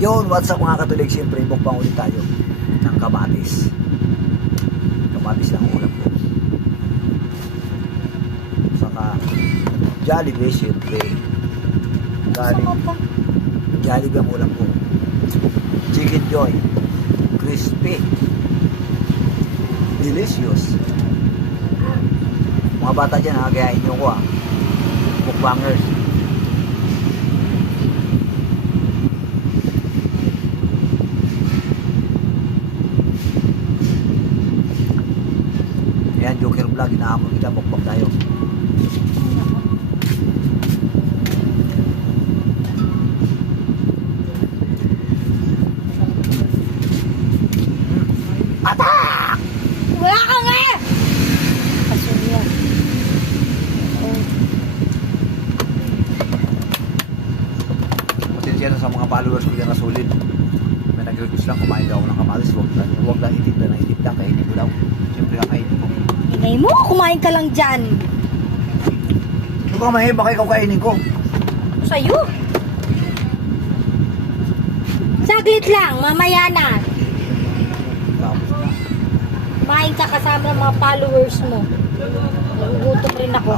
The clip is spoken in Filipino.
Yun, what's up mga katulig? Siyempre, mukbang ulit tayo ng kamatis. Kamatis lang ang ulam ko. Saka, Jollibee, siyempre. Jollibee ang ulam ko. Chicken Joy. Crispy. Delicious. Mga bata dyan, gayahin nyo ko mukbangers. Ayan, Joker Vlog, inaamon kita, mukbang tayo. Atak! Wala ka nga! Kasunyan. Pasensya na sa mga followers ko dyan na sulit. May nag-request lang, kumain daw ako ng kamatis. Huwag lang itip lang, kainin ko daw. Siyempre kakainin ko. Ingay mo, kumain ka lang dyan. Ano ka mahi, baka ikaw kainin ko. Sa'yo. Saglit lang, mamaya na. Tapos na. Kumain ka kasama ng mga followers mo. Nagugutom rin ako.